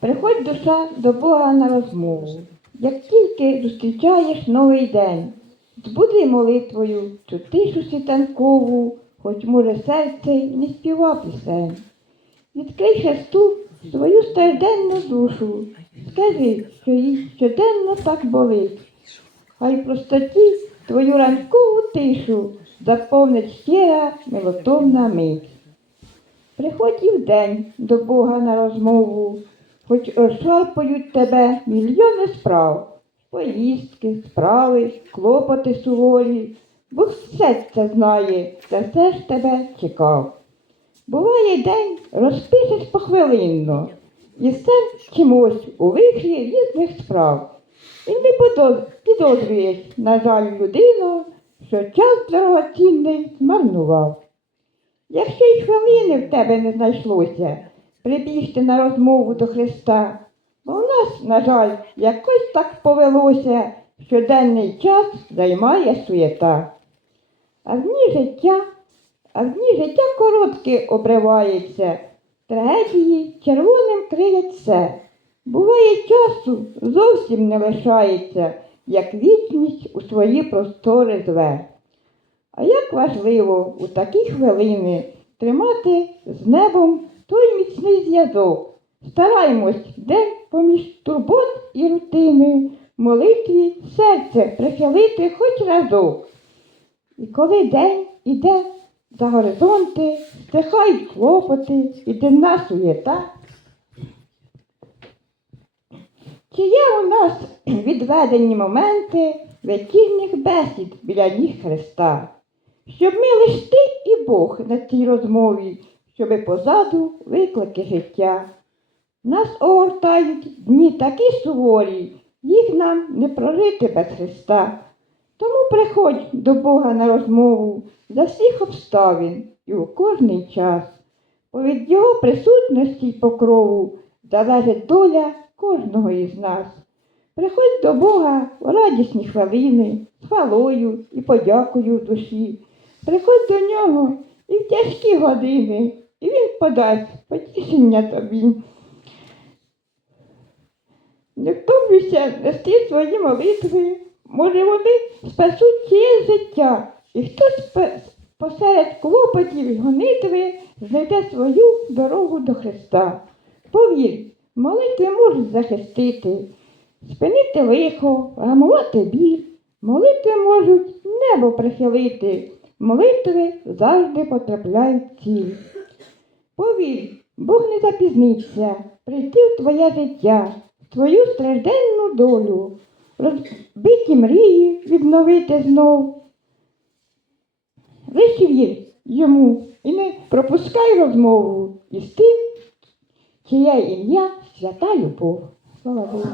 Приходь душа до Бога на розмову. Як тільки зустрічаєш новий день, збуди молитвою цю тишу світанкову, хоч може серце не співа пісень. Відкрий Христу свою стражденну душу, скажи, що їй щоденно так болить. Хай простоті твою ранкову тишу заповнить щира милотовна мить. Приходь і вдень до Бога на розмову, хоч розшарпають тебе мільйони справ, поїздки, справи, клопоти суворі, Бог все це знає, та все ж тебе чекав. Буває день, розпишеш похвилинно, і все чимось у вихрі різних справ. І не підозрюєш, на жаль, людину, що час дорогоцінний змарнував. Якщо й хвилини в тебе не знайшлося, прибігти на розмову до Христа, бо у нас, на жаль, якось так повелося, що денний час займає суєта. А в дні життя, а в дні життя коротке обривається, трагедії червоним криють все. Буває часу зовсім не лишається, як вічність у свої простори зве. А як важливо у такі хвилини тримати з небом той міцний зв'язок. Стараймось, де поміж турбот і рутини, молитві серце прихилити хоч разок. І коли день іде за горизонти, стихають клопоти і дивна суєта. Чи є у нас відведені моменти вечірніх бесід біля ніг Христа? Щоб ми лиш ти і Бог на цій розмові, щоби позаду виклики життя. Нас огортають дні такі суворі, їх нам не прожити без Христа. Тому приходь до Бога на розмову за всіх обставин і у кожний час. Бо від Його присутності й покрову залежить доля кожного із нас. Приходь до Бога у радісні хвилини, з хвалою і подякою в душі. Приходь до нього і в тяжкі години, і він подасть потішення тобі. Не втомлюйся нести свої молитви, може вони спасуть чиє життя, і хтось посеред клопотів і гонитви знайде свою дорогу до Христа. Повір, молитви можуть захистити, спинити лихо, гамувати біль. Молитви можуть небо прихилити, молитви завжди потрапляють ціль. Повір, Бог не запізниться прийти в твоє життя, в твою стражденну долю, розбиті мрії відновити знов. Вір йому і не пропускай розмову із тим, чия ім'я свята любов. Слава Богу.